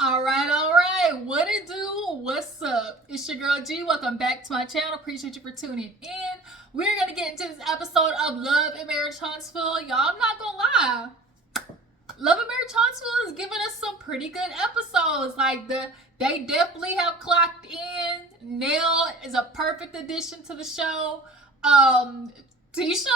All right, all right. What it do? What's up? It's your girl G. Welcome back to my channel. Appreciate you for tuning in. We're gonna get into this episode of Love and Marriage Huntsville. Y'all, I'm not gonna lie. Love and Marriage Huntsville is giving us some pretty good episodes. They definitely have clocked in. Nell is a perfect addition to the show. Tisha,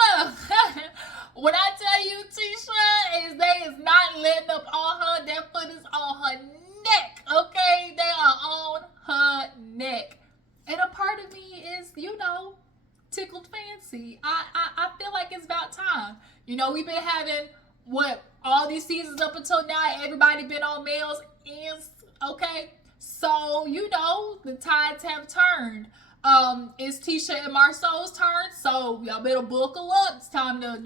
when I tell you Tisha is not letting up on her, that foot is on her neck, okay? They are on her neck. And a part of me is, tickled fancy. I feel like it's about time. We've been having, all these seasons up until now, everybody been on males ends, okay? So, the tides have turned. It's Tisha and Marsau's turn, so y'all better buckle up. It's time to,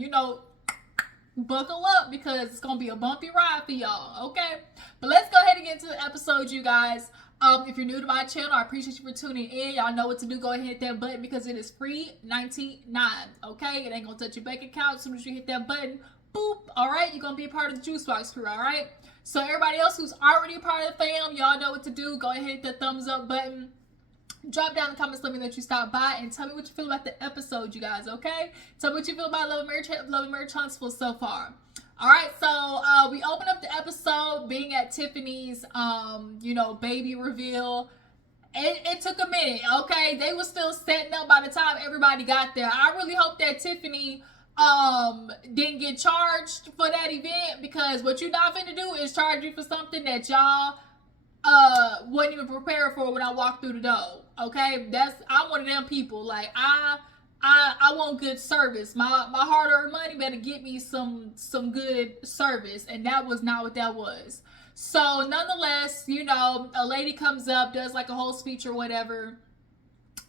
buckle up because it's gonna be a bumpy ride for y'all, okay? But let's go ahead and get into the episode, you guys. If you're new to my channel, I appreciate you for tuning in. Y'all know what to do. Go ahead and hit that button because it is free $99, okay? It ain't gonna touch your bank account as soon as you hit that button. Boop, all right? You're gonna be a part of the Juice Box crew, all right? So everybody else who's already a part of the fam, y'all know what to do. Go ahead and hit that thumbs up button. Drop down in the comments, let me know that you stopped by, and tell me what you feel about the episode, you guys, okay? Tell me what you feel about Love and Marriage Huntsville so far. All right, so we open up the episode being at Tiffany's, baby reveal. It took a minute, okay? They were still setting up by the time everybody got there. I really hope that Tiffany didn't get charged for that event, because what you're not finna do is charge you for something that y'all wasn't even prepared for when I walked through the door. Okay, I'm one of them people. Like I want good service. My hard-earned money better get me some good service, and that was not what that was. So nonetheless, a lady comes up, does like a whole speech or whatever,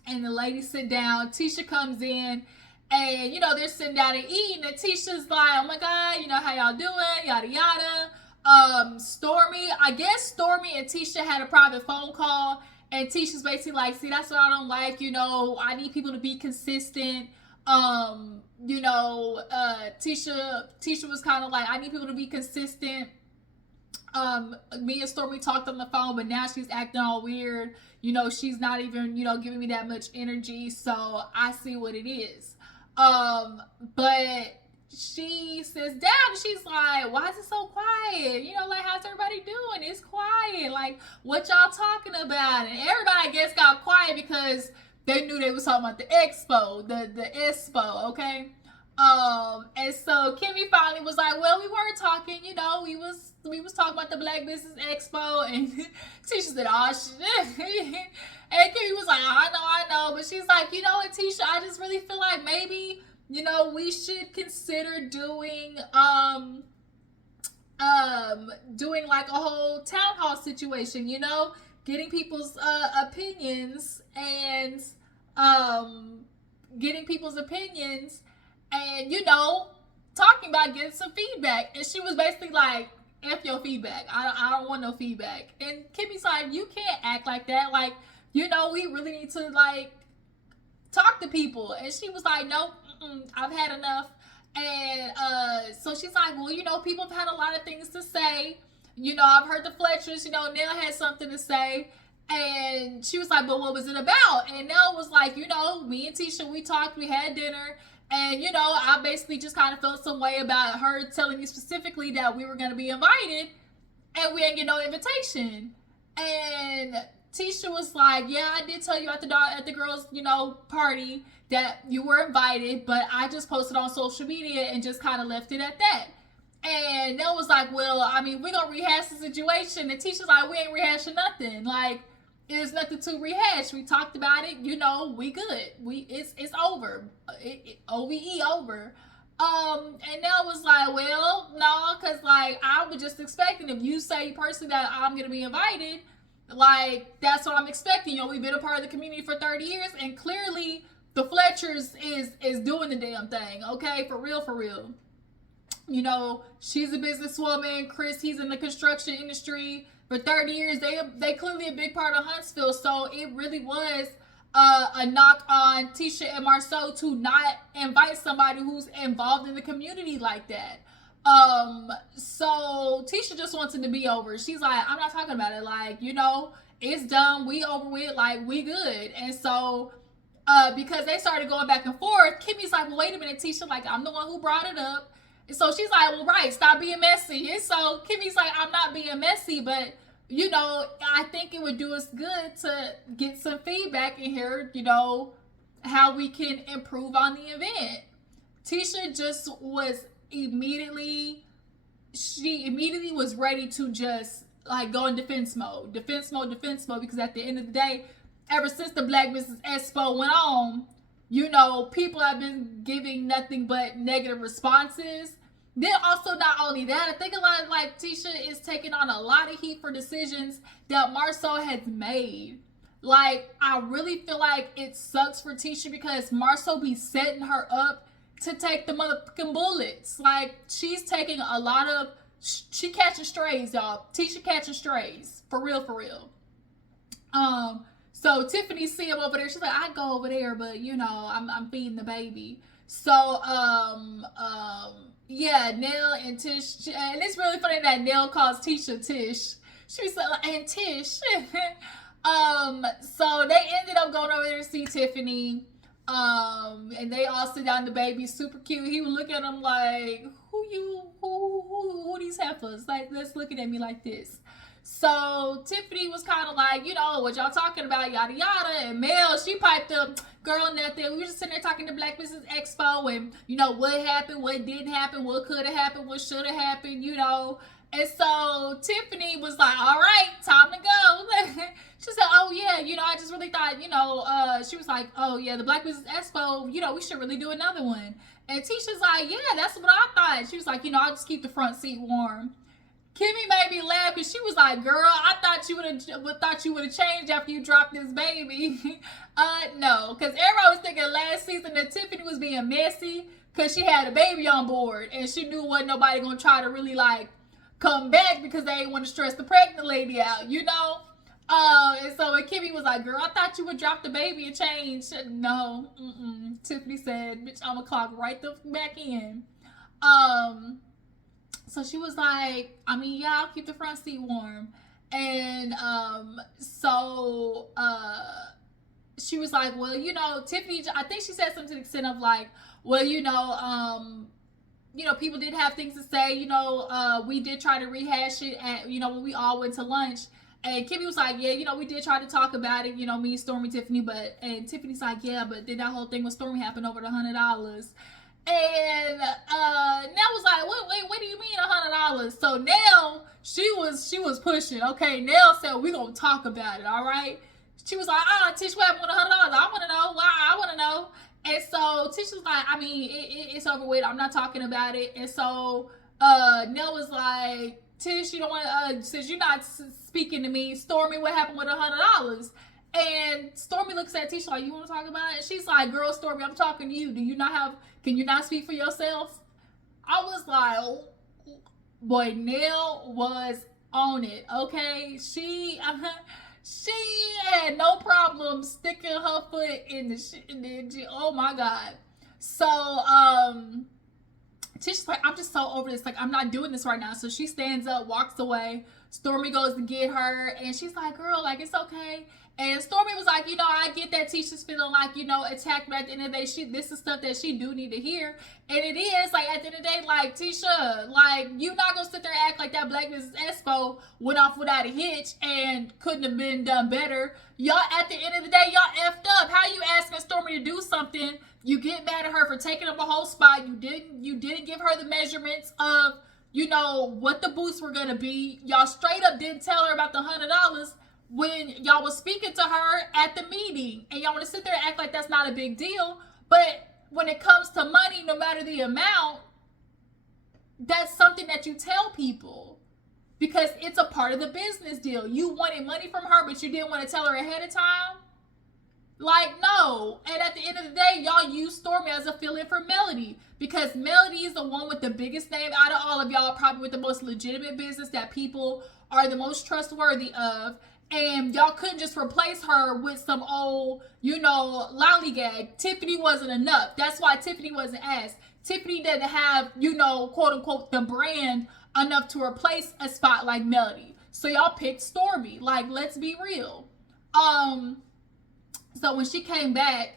and the lady sit down. Tisha comes in, and they're sitting down and eating, and Tisha's like, "Oh my God, how y'all doing? Yada yada." Stormy and Tisha had a private phone call, and Tisha's basically like, "See, that's what I don't like, I need people to be consistent." Tisha was kind of like, "I need people to be consistent." Me and Stormy talked on the phone, but now she's acting all weird. She's not even, giving me that much energy, so I see what it is. But she sits down and she's like, "Why is it so quiet? How's everybody doing? It's quiet. Like, what y'all talking about?" And everybody, I guess, got quiet because they knew they was talking about the expo, the expo, okay? And so Kimmi finally was like, "Well, we were talking, we was talking about the Black Business Expo," and Tisha said, "Oh shit." And Kimmi was like, I know. But she's like, "And Tisha, I just really feel like maybe, we should consider doing like a whole town hall situation, getting people's opinions and talking about getting some feedback." And she was basically like, "F your feedback. I don't want no feedback." And Kimmi's like, "You can't act like that. Like, we really need to like talk to people." And she was like, "No, I've had enough." And so she's like, "Well, people have had a lot of things to say. I've heard the Fletchers, Nell had something to say." And she was like, "But what was it about?" And Nell was like, "Me and Tisha, we talked, we had dinner. And, I basically just kind of felt some way about her telling me specifically that we were going to be invited, and we didn't get no invitation." And Tisha was like, "Yeah, I did tell you at the girls, party that you were invited, but I just posted on social media and just kind of left it at that." And Nell was like, "Well, I mean, we're going to rehash the situation." And Tisha's like, "We ain't rehashing nothing. Like, there's nothing to rehash. We talked about it. We good. It's over. OVE over." And Nell was like, "Well, no, because, like, I was just expecting, if you say personally that I'm going to be invited, like, that's what I'm expecting. We've been a part of the community for 30 years, and clearly the Fletchers is doing the damn thing, okay? For real, for real. She's a businesswoman. Chris, he's in the construction industry for 30 years. They clearly a big part of Huntsville, so it really was a knock on Tisha and Marsau to not invite somebody who's involved in the community like that." So Tisha just wants it to be over. She's like, I'm not talking about it. Like, it's done. We over with. Like, we good. And so, because they started going back and forth, Kimmy's like, well, wait a minute, Tisha. Like, I'm the one who brought it up. And so she's like, well, right, stop being messy. And so Kimmy's like, I'm not being messy, but I think it would do us good to get some feedback in here, how we can improve on the event. Tisha just was immediately was ready to just like go in defense mode, because at the end of the day, ever since the Black Business Expo went on, people have been giving nothing but negative responses. Then also, not only that, I think a lot of like Tisha is taking on a lot of heat for decisions that Marsau has made. Like, I really feel like it sucks for Tisha because Marsau be setting her up to take the motherfucking bullets. Like, she's taking a lot of, she catching strays, y'all. Tisha catching strays. For real, for real. So Tiffany see him over there. She's like, I go over there, but I'm feeding the baby. So, yeah, Nell and Tish, and it's really funny that Nell calls Tisha Tish. She said, and Tish. So they ended up going over there to see Tiffany. And they all sit down. The baby, super cute. He would look at them like, who these heifers? Like, that's looking at me like this. So Tiffany was kind of like, what y'all talking about, yada yada. And Mel, she piped up, girl, nothing. We were just sitting there talking to Black Business Expo, and what happened, what didn't happen, what could have happened, what should have happened, And so Tiffany was like, all right, time to go. She said, oh yeah, I just really thought, she was like, oh yeah, the Black Business Expo, we should really do another one. And Tisha's like, yeah, that's what I thought. She was like, I'll just keep the front seat warm. Kimmy made me laugh because she was like, girl, I thought you would have changed after you dropped this baby. No, because everybody was thinking last season that Tiffany was being messy because she had a baby on board and she knew wasn't nobody gonna try to really like come back because they didn't want to stress the pregnant lady out, And so when Kimmy was like, girl, I thought you would drop the baby and change. No, Tiffany said, bitch, I'm gonna clock right the back in. So she was like, yeah, I'll keep the front seat warm. And so she was like, well, Tiffany, I think she said something to the extent of like, well, people did have things to say, we did try to rehash it at, when we all went to lunch. And Kimmy was like, yeah, we did try to talk about it, me, Stormy, Tiffany, and Tiffany's like, yeah, but then that whole thing with Stormy happened over the $100. And Nell was like, what do you mean $100? So Nell, she was pushing. Okay, Nell said, we gonna talk about it, all right? She was like, Tish, what happened with $100? I wanna know. Why? I wanna know. And so Tish was like, it's over with. I'm not talking about it. And so Nell was like, Tish, you don't want since you're not speaking to me, Stormy, what happened with $100? And Stormy looks at Tisha like, you want to talk about it? She's like, girl, Stormy, I'm talking to you. Can you not speak for yourself? I was like, oh, boy, Nell was on it, okay? She had no problem sticking her foot in the shit. Oh my God. So, Tisha's like, I'm just so over this. Like, I'm not doing this right now. So she stands up, walks away. Stormy goes to get her, and she's like, girl, like, it's okay. And Stormy was like, I get that Tisha's feeling like, attacked, but at the end of the day, this is stuff that she do need to hear. And it is, like, at the end of the day, like, Tisha, like, you not gonna sit there and act like that Black Business Expo went off without a hitch and couldn't have been done better. Y'all, at the end of the day, y'all effed up. How you asking Stormy to do something? You get mad at her for taking up a whole spot. You didn't give her the measurements of, what the booths were gonna be. Y'all straight up didn't tell her about the $100 when y'all was speaking to her at the meeting, and y'all want to sit there and act like that's not a big deal. But when it comes to money, no matter the amount, that's something that you tell people because it's a part of the business deal. You wanted money from her, but you didn't want to tell her ahead of time. Like, no. And at the end of the day, y'all use Stormy as a fill-in for Melody because Melody is the one with the biggest name out of all of y'all, probably with the most legitimate business that people are the most trustworthy of. And y'all couldn't just replace her with some old, lollygag. Tiffany wasn't enough. That's why Tiffany wasn't asked. Tiffany didn't have, you know, quote unquote, the brand enough to replace a spot like Melody. So y'all picked Stormy. Like, let's be real. So when she came back,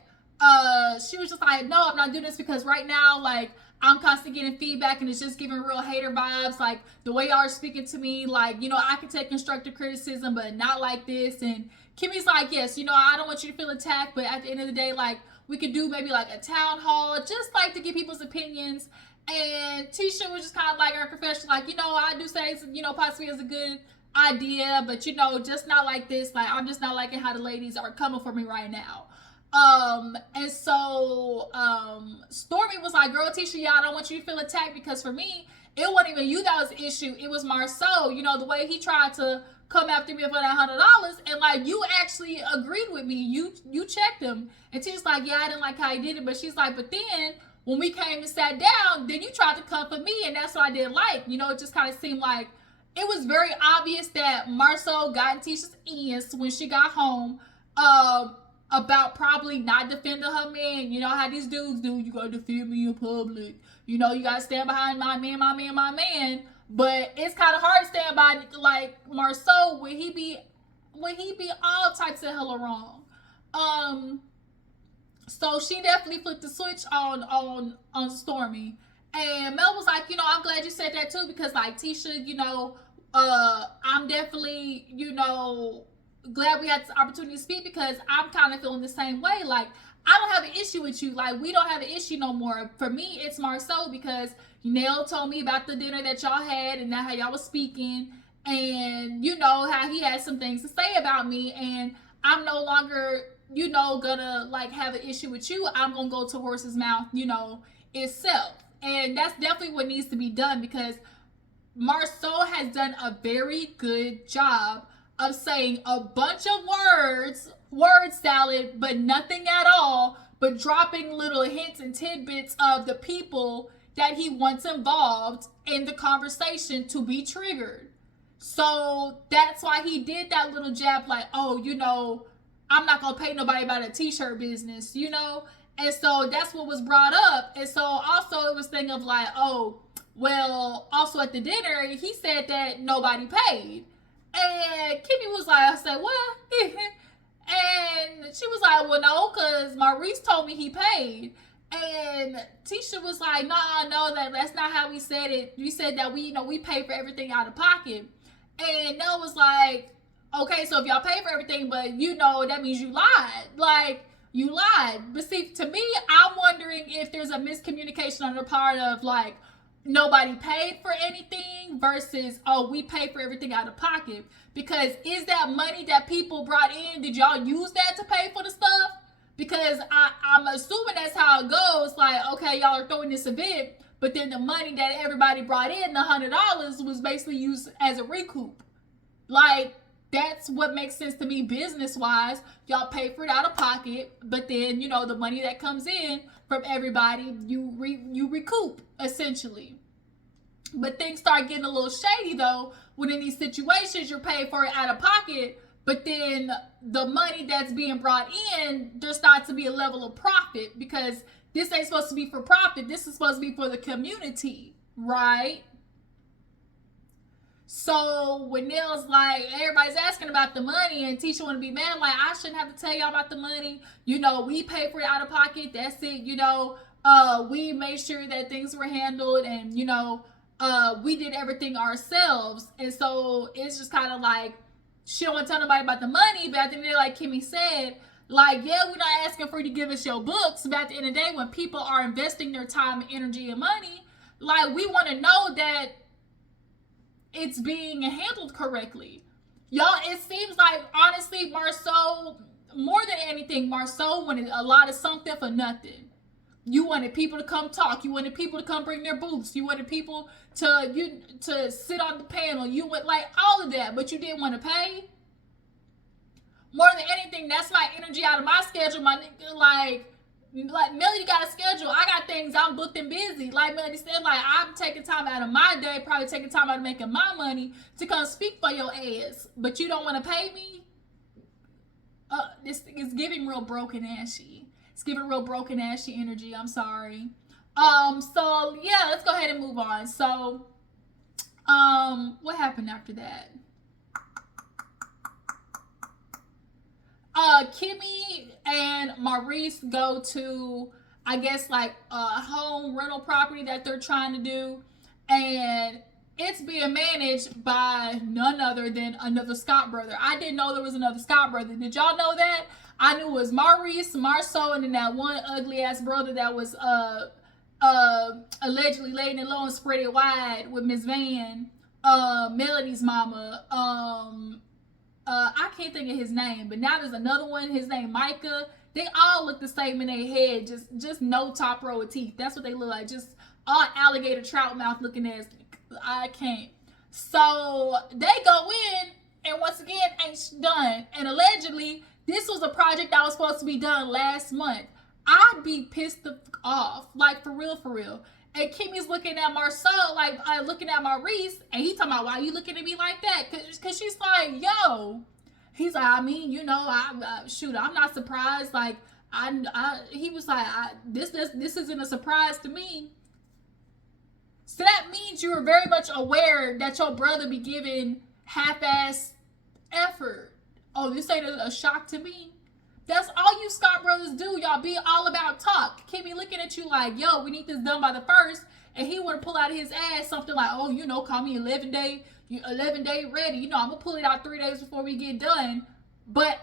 she was just like, no, I'm not doing this because right now, like, I'm constantly getting feedback and it's just giving real hater vibes. Like, the way y'all are speaking to me, like, you know, I can take constructive criticism, but not like this. And Kimmy's like, yes, you know, I don't want you to feel attacked, but at the end of the day, like, we could do maybe like a town hall, just like to get people's opinions. And Tisha was just kind of like our confession, like, you know, I do say, you know, possibly is a good idea, but you know, just not like this. Like, I'm just not liking how the ladies are coming for me right now. And so Stormy was like, girl, Tisha, yeah, I don't want you to feel attacked, because for me, it wasn't even you that was the issue. It was Marsau, you know, the way he tried to come after me for that $100, and like, you actually agreed with me. You checked him. And Tisha's like, yeah, I didn't like how he did it. But she's like, but then when we came and sat down, then you tried to come for me, and that's what I didn't like. You know, it just kind of seemed like it was very obvious that Marsau got in Tisha's ears when she got home, about probably not defending her man. You know how these dudes do. You gotta defend me in public. You know, you gotta stand behind my man, my man, my man. But it's kind of hard to stand by like Marsau when he be all types of hella wrong. So she definitely flipped the switch on Stormy. And Mel was like, you know, I'm glad you said that too, because like, Tisha, you know, I'm definitely, you know, glad we had this opportunity to speak, because I'm kind of feeling the same way. Like, I don't have an issue with you. Like, we don't have an issue no more. For me, it's Marsau, because Nell told me about the dinner that y'all had and that how y'all was speaking, and you know how he had some things to say about me, and I'm no longer, you know, gonna like have an issue with you. I'm gonna go to horse's mouth, you know, itself. And that's definitely what needs to be done, because Marsau has done a very good job of saying a bunch of word salad, but nothing at all, but dropping little hints and tidbits of the people that he wants involved in the conversation to be triggered. So that's why he did that little jab, like, oh, you know, I'm not gonna pay nobody about a t-shirt business, you know? And so that's what was brought up. And so also it was thing of like, oh, well, also at the dinner, he said that nobody paid. And Kimmi was like, I said, what? And she was like, well, no, because Maurice told me he paid. And Tisha was like, no, that's not how we said it. We said that we, you know, we pay for everything out of pocket. And Nell was like, okay, so if y'all pay for everything, but you know, that means you lied. Like, you lied. But see, to me, I'm wondering if there's a miscommunication on the part of like, nobody paid for anything versus, oh, we pay for everything out of pocket. Because is that money that people brought in, did y'all use that to pay for the stuff? Because I'm assuming that's how it goes. Like, okay, y'all are throwing this event, but then the money that everybody brought in, the $100, was basically used as a recoup. Like, that's what makes sense to me business-wise. Y'all pay for it out of pocket, but then, you know, the money that comes in from everybody, you recoup, essentially. But things start getting a little shady, though, when in these situations, you're paying for it out of pocket, but then the money that's being brought in, there starts to be a level of profit, because this ain't supposed to be for profit. This is supposed to be for the community, right? So when Nell's like, everybody's asking about the money, and Tisha want to be mad, like, I shouldn't have to tell y'all about the money. You know, we pay for it out of pocket. That's it. You know, we made sure that things were handled, and, you know, we did everything ourselves. And so it's just kind of like, she don't want to tell nobody about the money, but at the end of the day, like Kimmi said, like, yeah, we're not asking for you to give us your books, but at the end of the day, when people are investing their time, energy, and money, like, we want to know that it's being handled correctly. Y'all, it seems like, honestly, Marsau, more than anything, Marsau wanted a lot of something for nothing. You wanted people to come talk. You wanted people to come bring their booths. You wanted people to sit on the panel. You want, like, all of that, but you didn't want to pay. More than anything, that's my energy out of my schedule. My nigga, like Melody got a schedule. I got things, I'm booked and busy. Like Melody said, like, I'm taking time out of my day, probably taking time out of making my money to come speak for your ass. But you don't want to pay me? This is giving real broken ashy. It's giving real broken ashy energy. I'm sorry. So yeah, let's go ahead and move on. So, what happened after that? Kimmi and Maurice go to, I guess, like a home rental property that they're trying to do, and it's being managed by none other than another Scott brother. I didn't know there was another Scott brother. Did y'all know that? I knew it was Maurice, Marsau, and then that one ugly ass brother that was allegedly laying it low and spread it wide with Miss Van, Melody's mama. I can't think of his name, but now there's another one. His name Micah. They all look the same in their head, just no top row of teeth. That's what they look like. Just all alligator trout mouth looking ass. I can't. So they go in, and once again, ain't done. And allegedly, this was a project that was supposed to be done last month. I'd be pissed off, like for real, for real. And Kimmi's looking at Marsau, like looking at Maurice, and he talking about, why you looking at me like that? Cause she's like, yo. He's like, I mean, you know, shoot, I'm not surprised. Like, he was like, this isn't a surprise to me. So that means you were very much aware that your brother be giving half-ass effort. Oh, this ain't a shock to me. That's all you Scott brothers do. Y'all be all about talk. Kimmi looking at you like, yo, we need this done by the 1st. And he want to pull out of his ass something like, oh, you know, call me 11 day ready. You know, I'm going to pull it out 3 days before we get done. But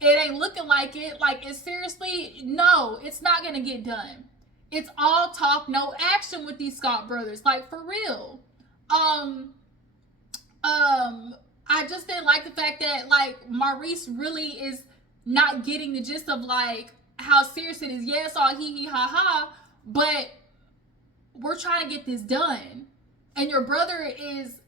it ain't looking like it. Like, it's seriously, no, it's not going to get done. It's all talk, no action with these Scott brothers. Like, for real. I just didn't like the fact that, like, Maurice really is not getting the gist of, like, how serious it is. Yeah, it's all hee hee ha ha, but we're trying to get this done. And your brother is,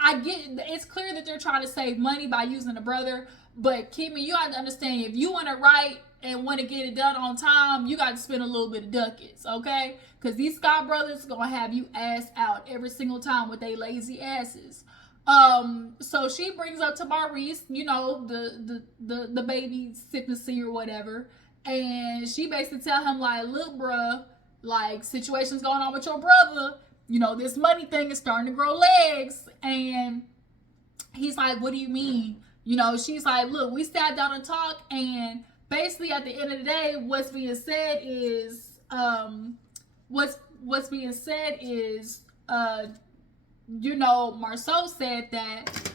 I get, it's clear that they're trying to save money by using a brother, but Kimmi, you have to understand, if you want to write and want to get it done on time, you got to spend a little bit of ducats, okay? Because these Scott brothers going to have you ass out every single time with they lazy asses. So she brings up to Maurice, you know, the baby sicknessy or whatever, and she basically tell him like, look, bruh, like, situations going on with your brother, you know, this money thing is starting to grow legs. And he's like, what do you mean? You know, she's like, look, we sat down and talked, and basically at the end of the day, what's being said is, you know, Marsau said that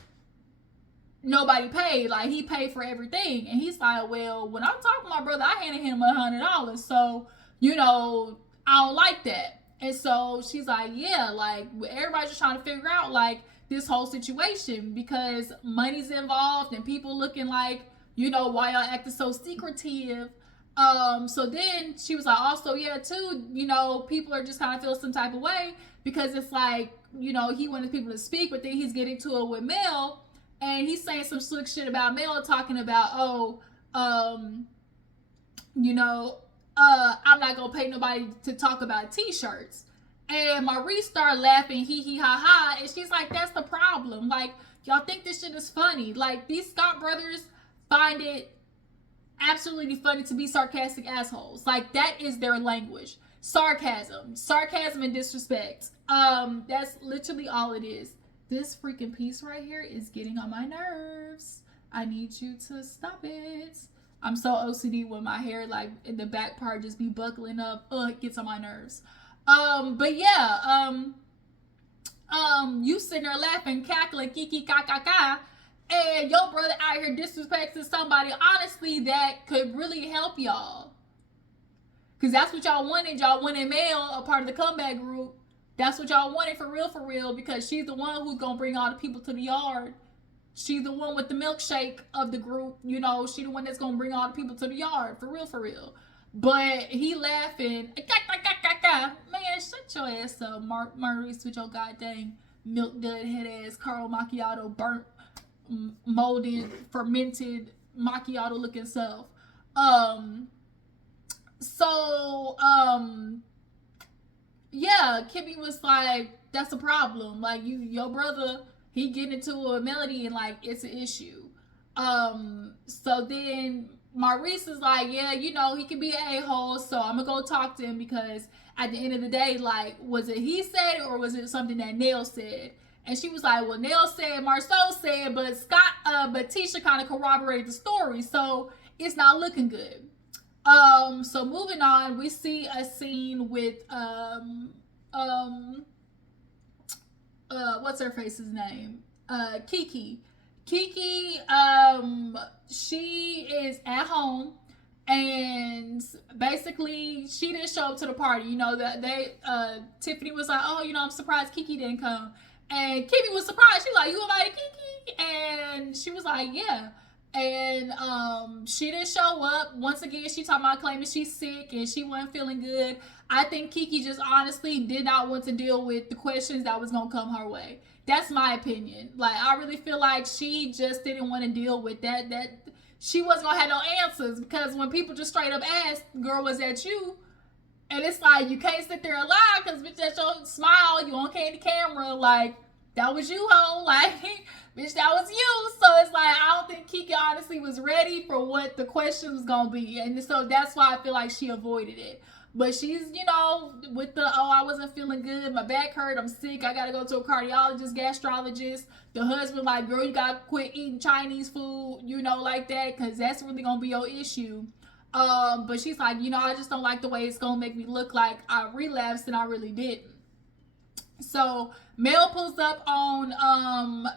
nobody paid. Like, he paid for everything. And he's like, well, when I'm talking to my brother, I handed him $100. So, you know, I don't like that. And so she's like, yeah, like, everybody's just trying to figure out, like, this whole situation, because money's involved and people looking like, you know, why y'all acting so secretive. So then she was like, also, yeah, too, you know, people are just kind of feel some type of way, because it's like, you know, he wanted people to speak, but then he's getting to it with Mel, and he's saying some slick shit about Mel, talking about, oh, you know, I'm not gonna pay nobody to talk about t-shirts. And Maurice started laughing, hee hee ha ha, and she's like, that's the problem. Like, y'all think this shit is funny. Like, these Scott brothers find it absolutely funny to be sarcastic assholes. Like, that is their language. Sarcasm and disrespect. That's literally all it is. This freaking piece right here is getting on my nerves. I need you to stop it. I'm so OCD when my hair, like, in the back part just be buckling up. It gets on my nerves. But yeah, you sitting there laughing, cackling, kiki ka ka ka, and your brother out here disrespecting somebody, honestly, that could really help y'all. Because that's what y'all wanted. Y'all wanted Mel a part of the comeback group. That's what y'all wanted, for real, because she's the one who's going to bring all the people to the yard. She's the one with the milkshake of the group. You know, she the one that's going to bring all the people to the yard, for real. But he laughing. Man, shut your ass up, Maurice, with your goddamn milk dud head ass Carl Macchiato, burnt, molded, fermented macchiato looking self. Yeah, Kimmi was like, that's a problem. Like, your brother, he getting into a melody, and like, it's an issue. So then Maurice is like, yeah, you know, he can be an a-hole, so I'm gonna go talk to him, because at the end of the day, like, was it he said or was it something that Nell said? And she was like, well, Nell said, Marsau said, but Tisha kind of corroborated the story, so it's not looking good. So moving on, we see a scene with what's her face's name? Keke. Keke, she is at home, and basically she didn't show up to the party. You know that Tiffany was like, oh, I'm surprised Keke didn't come, and Kimmi was surprised. She like, you invited Keke, and she was like, yeah. And she didn't show up. Once again, she talking about claiming she's sick and she wasn't feeling good. I think Keke just honestly did not want to deal with the questions that was gonna come her way. That's my opinion. Like, I really feel like she just didn't want to deal with that. That she wasn't gonna have no answers, because when people just straight up ask, "Girl, was that you?" And it's like, you can't sit there and lie, because bitch, that's your smile. You on candy camera, like, that was you, ho. Like, bitch, that was you. So it's like, I don't think Keke honestly was ready for what the question was gonna be, and so that's why I feel like she avoided it. But she's, with the, oh, I wasn't feeling good, my back hurt, I'm sick, I gotta go to a cardiologist, gastrologist. The husband like, girl, you gotta quit eating Chinese food, like that, because that's really gonna be your issue. But she's like, I just don't like the way it's gonna make me look like I relapsed and I really didn't. So Mel pulls up on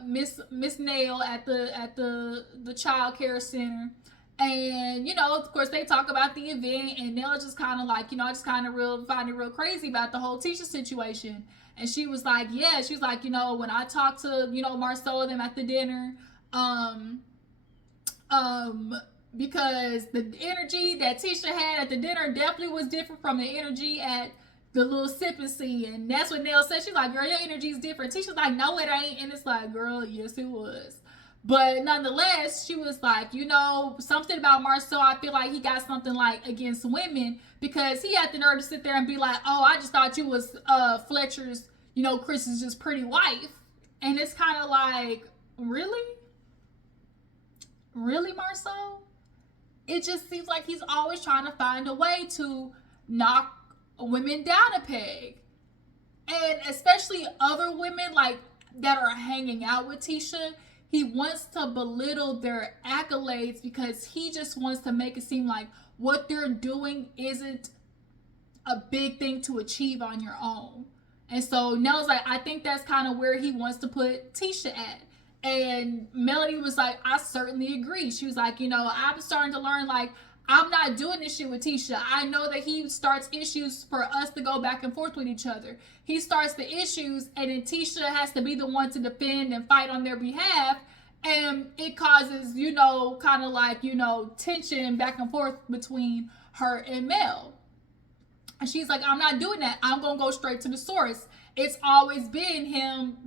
Miss Nell at the child care center. And, of course, they talk about the event, and Nell just kind of like, I just kind of find it real crazy about the whole Tisha situation. And she was like, yeah, she was like, when I talked to, Marsau and them at the dinner, because the energy that Tisha had at the dinner definitely was different from the energy at the little sipping scene. And that's what Nell said. She's like, girl, your energy is different. Tisha's like, no, it ain't. And it's like, girl, yes, it was. But nonetheless, she was like, something about Marsau, I feel like he got something like against women, because he had the nerve to sit there and be like, oh, I just thought you was Fletcher's, Chris's just pretty wife. And it's kind of like, really? Really, Marsau? It just seems like he's always trying to find a way to knock women down a peg. And especially other women like that are hanging out with Tisha. He wants to belittle their accolades, because he just wants to make it seem like what they're doing isn't a big thing to achieve on your own. And so Nell's like, I think that's kind of where he wants to put Tisha at. And Melody was like, I certainly agree. She was like, I'm starting to learn, like, I'm not doing this shit with Tisha. I know that he starts issues for us to go back and forth with each other. He starts the issues, and then Tisha has to be the one to defend and fight on their behalf. And it causes, kind of like, tension back and forth between her and Mel. And she's like, I'm not doing that. I'm going to go straight to the source. It's always been him,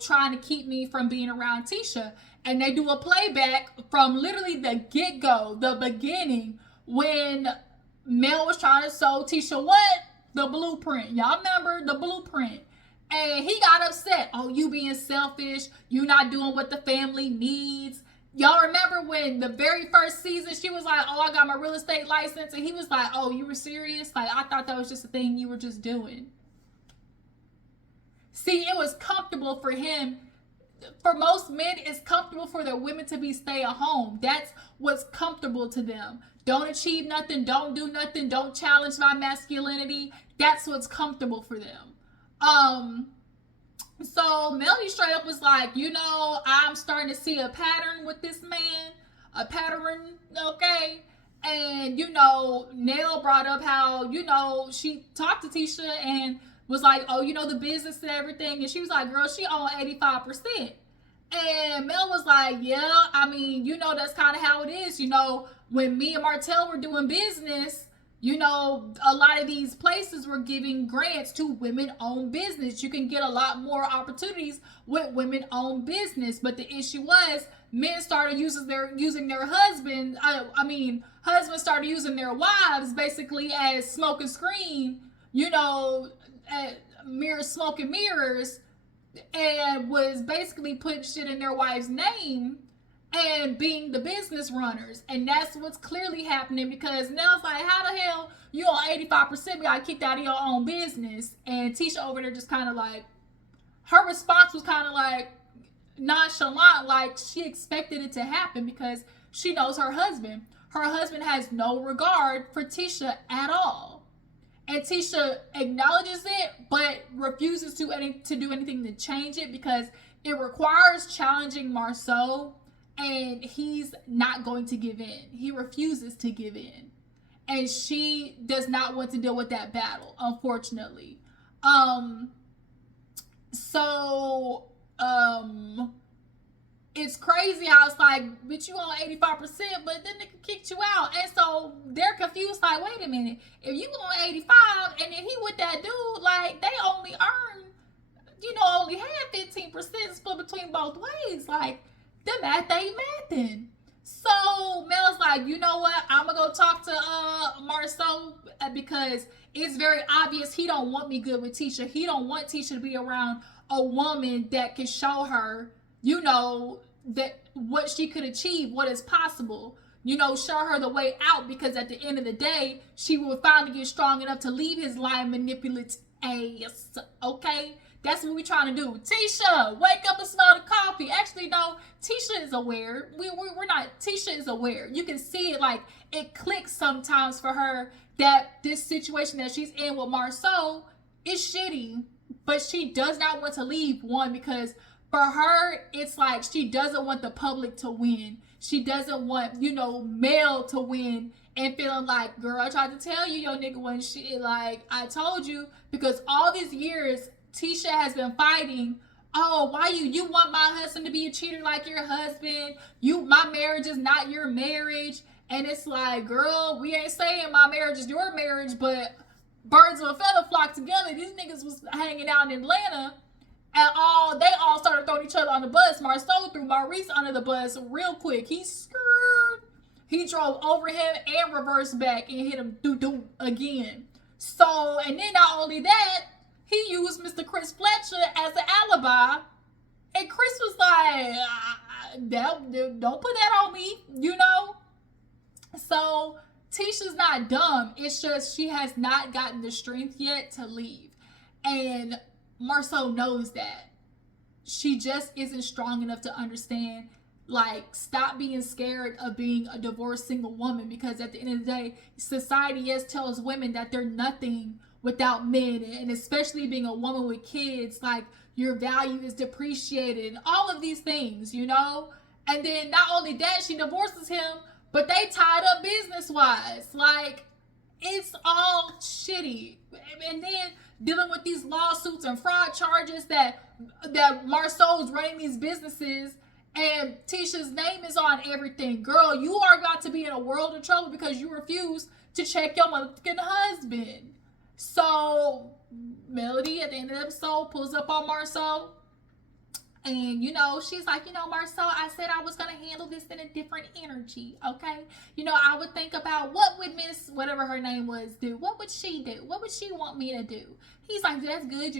trying to keep me from being around Tisha. And they do a playback from literally the get-go, the beginning, when Mel was trying to show Tisha what? The blueprint. Y'all remember the blueprint. And he got upset. Oh, you being selfish. You not doing what the family needs. Y'all remember when the very first season, she was like, oh, I got my real estate license. And he was like, oh, you were serious? Like, I thought that was just a thing you were just doing. See, it was comfortable for him. For most men, it's comfortable for their women to be stay at home. That's what's comfortable to them. Don't achieve nothing. Don't do nothing. Don't challenge my masculinity. That's what's comfortable for them. So Melody straight up was like, I'm starting to see a pattern with this man. A pattern, okay? And, Nell brought up how, she talked to Tisha and was like, oh, the business and everything. And she was like, girl, she owned 85%. And Mel was like, yeah, I mean, that's kind of how it is. When me and Martell were doing business, a lot of these places were giving grants to women-owned business. You can get a lot more opportunities with women-owned business. But the issue was, men started using their husbands. Husbands started using their wives basically as smoke and screen, smoke and mirrors, and was basically putting shit in their wife's name. and being the business runners. And that's what's clearly happening, because Nell's like, how the hell you on 85% got kicked out of your own business? And Tisha over there just kind of like, her response was kind of like nonchalant, like she expected it to happen because she knows her husband. Her husband has no regard for Tisha at all. And Tisha acknowledges it, but refuses to do anything to change it because it requires challenging Marsau, and he's not going to give in. He refuses to give in. And she does not want to deal with that battle, unfortunately. It's crazy how it's like, bitch, you on 85%, but then nigga kicked you out. And so they're confused, like, wait a minute, if you on 85 and then he with that dude, like, they only earn, only had 15% split between both ways. Like, the math ain't mathing. So Mel's like, you know what, I'm gonna go talk to Marsau, because it's very obvious he don't want me good with Tisha. He don't want Tisha to be around a woman that can show her, that what she could achieve, what is possible, show her the way out, because at the end of the day, she will finally get strong enough to leave his lying, manipulative ass. Okay? That's what we're trying to do. Tisha, wake up and smell the coffee. Actually, no, Tisha is aware. We're not. Tisha is aware. You can see it, like, it clicks sometimes for her that this situation that she's in with Marsau is shitty, but she does not want to leave. One, because for her, it's like she doesn't want the public to win. She doesn't want, Mel to win and feeling like, girl, I tried to tell you your nigga wasn't shit. Like, I told you, because all these years, Tisha has been fighting. Oh, why you want my husband to be a cheater like your husband? My marriage is not your marriage. And it's like, girl, we ain't saying my marriage is your marriage, but birds of a feather flock together. These niggas was hanging out in Atlanta, and they all started throwing each other on the bus. Marsau threw Maurice under the bus real quick. He drove over him and reversed back and hit him again. So, and then not only that, he used Mr. Chris Fletcher as an alibi. And Chris was like, don't put that on me, So Tisha's not dumb. It's just she has not gotten the strength yet to leave. And Marsau knows that. She just isn't strong enough to understand, like, stop being scared of being a divorced single woman, because at the end of the day, society tells women that they're nothing without men, and especially being a woman with kids, like, your value is depreciated and all of these things, And then not only that, she divorces him, but they tied up business-wise. Like, it's all shitty. And then dealing with these lawsuits and fraud charges that Marsau's running these businesses, and Tisha's name is on everything. Girl, you are about to be in a world of trouble because you refuse to check your motherfucking husband. So Melody at the end of the episode pulls up on Marsau, and she's like, Marsau, I said I was gonna handle this in a different energy, okay? I would think about what would Miss whatever her name was do. What would she do? What would she want me to do? He's like, that's good,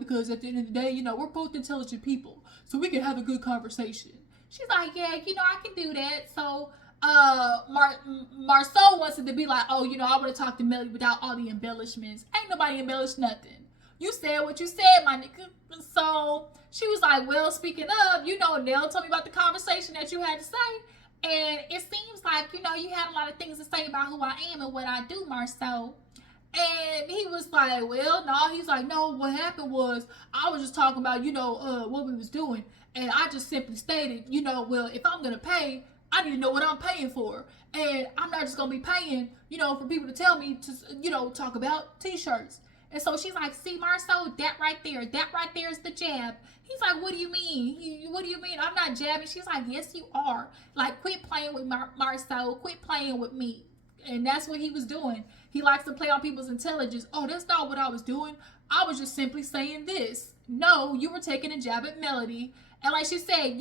because at the end of the day, we're both intelligent people, so we can have a good conversation. She's like, yeah, I can do that. So Marsau wants it to be like, oh, I would have talked to Melody without all the embellishments. Ain't nobody embellished nothing. You said what you said, my nigga. So she was like, well, speaking of, Nell told me about the conversation that you had to say. And it seems like, you had a lot of things to say about who I am and what I do, Marsau. And he was like, well, no. He's like, no, what happened was I was just talking about, what we was doing. And I just simply stated, well, if I'm going to pay, I need to know what I'm paying for. And I'm not just going to be paying, for people to tell me to, talk about t-shirts. And so she's like, see, Marsau, that right there is the jab. He's like, what do you mean? What do you mean? I'm not jabbing. She's like, yes, you are. Like, quit playing with Marsau. Quit playing with me. And that's what he was doing. He likes to play on people's intelligence. Oh, that's not what I was doing. I was just simply saying this. No, you were taking a jab at Melody. And like she said,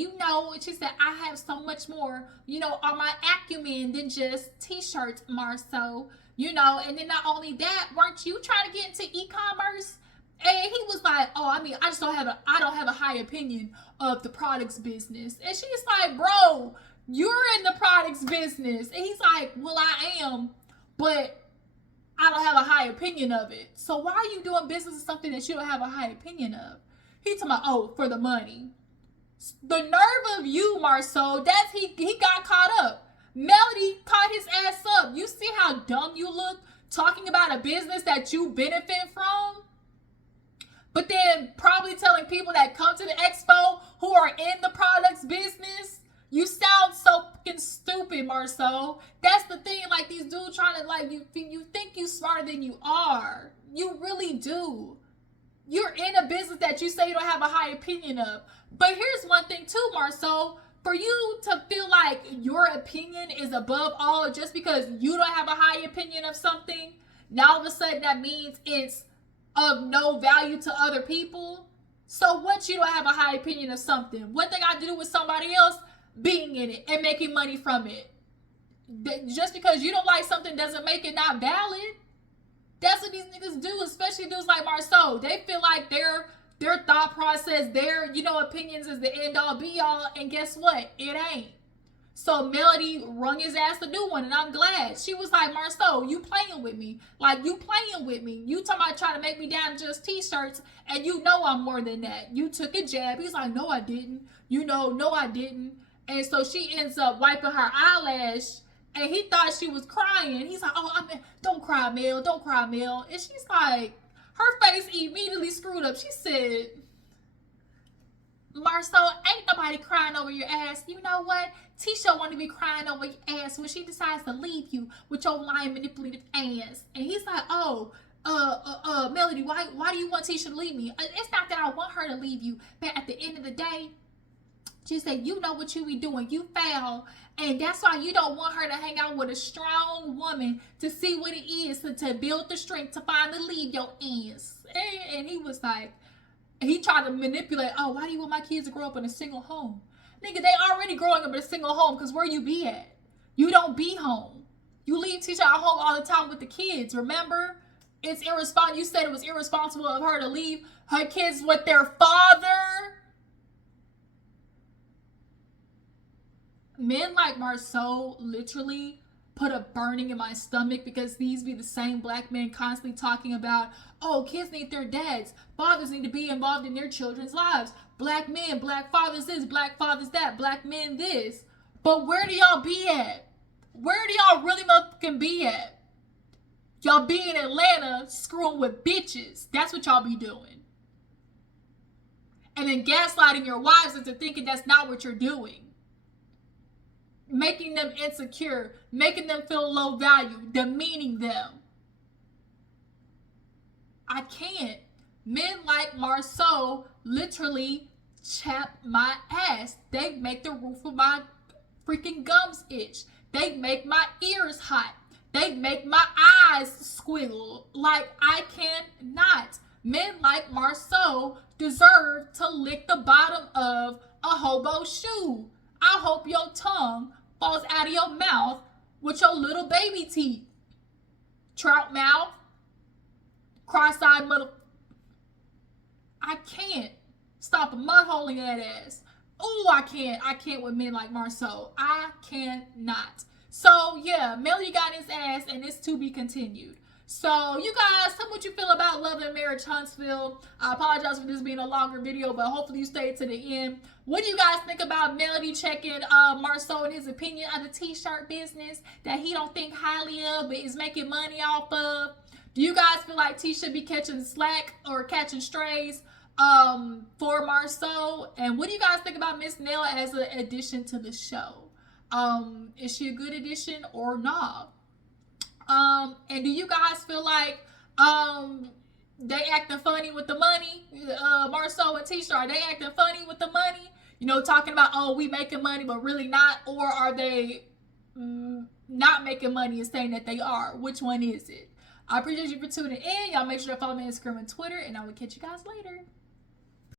she said, I have so much more, on my acumen than just t-shirts, Marsau. And then not only that, weren't you trying to get into e-commerce? And he was like, oh, I don't have a high opinion of the products business. And she's like, bro, business. And he's like, well, I am, but I don't have a high opinion of it. So why are you doing business with something that you don't have a high opinion of? He talking about, oh, for the money. The nerve of you, Marsau, he got caught up. Melody caught his ass up. You see how dumb you look talking about a business that you benefit from? But then probably telling people that come to the expo who are in the products business, you sound so fucking stupid, Marsau. That's the thing. Like, these dudes trying to, like, you think you smarter than you are. You really do. You're in a business that you say you don't have a high opinion of. But here's one thing too, Marsau. For you to feel like your opinion is above all just because you don't have a high opinion of something, now all of a sudden that means it's of no value to other people. So what, you don't have a high opinion of something? What they got to do with somebody else being in it and making money from it? Just because you don't like something doesn't make it not valid. That's what these niggas do, especially dudes like Marsau. They feel like their thought process, their, opinions is the end all be all, and guess what? It ain't. So Melody rung his ass to do one, and I'm glad. She was like, Marsau, you playing with me. Like, you playing with me. You talking about trying to make me down to just t-shirts, and you know I'm more than that. You took a jab. He's like, no, I didn't. No, I didn't. And so she ends up wiping her eyelash, and he thought she was crying. He's like, oh, don't cry, Mel. Don't cry, Mel. And she's like, her face immediately screwed up. She said, Marsau, ain't nobody crying over your ass. You know what? Tisha want to be crying over your ass when she decides to leave you with your lying, manipulative ass. And he's like, oh, Melody, why do you want Tisha to leave me? It's not that I want her to leave you, but at the end of the day, she said, you know what you be doing. You foul. And that's why you don't want her to hang out with a strong woman to see what it is to build the strength to finally leave your ass. And he was like, he tried to manipulate, oh, why do you want my kids to grow up in a single home? Nigga, they already growing up in a single home because where you be at? You don't be home. You leave Tisha at home all the time with the kids, remember? It's irresponsible. You said it was irresponsible of her to leave her kids with their father. Men like Marsau literally put a burning in my stomach because these be the same black men constantly talking about, oh, kids need their dads. Fathers need to be involved in their children's lives. Black men, black fathers this, black fathers that, black men this. But where do y'all be at? Where do y'all really motherfucking be at? Y'all be in Atlanta screwing with bitches. That's what y'all be doing. And then gaslighting your wives into thinking that's not what you're doing. Making them insecure, making them feel low value, demeaning them. I can't. Men like Marsau literally chap my ass. They make the roof of my freaking gums itch. They make my ears hot. They make my eyes squiggle. Like, I cannot. Men like Marsau deserve to lick the bottom of a hobo shoe. I hope your tongue falls out of your mouth with your little baby teeth. Trout mouth. Cross-eyed mother. I can't stop a mud hole in that ass. Oh, I can't with men like Marsau. I cannot. So, yeah, Melody got his ass, and it's to be continued. So, you guys, tell me what you feel about Love and Marriage Huntsville. I apologize for this being a longer video, but hopefully you stayed to the end. What do you guys think about Melody checking Marsau and his opinion of the t-shirt business that he don't think highly of, but is making money off of? Do you guys feel like T should be catching slack or catching strays for Marsau? And what do you guys think about Miss Nell as an addition to the show? Is she a good addition or not? And do you guys feel like they acting funny with the money? Marsau and Tisha, are they acting funny with the money? You know, talking about, oh, we making money, but really not? Or are they not making money and saying that they are? Which one is it? I appreciate you for tuning in. Y'all make sure to follow me on Instagram and Twitter, and I will catch you guys later.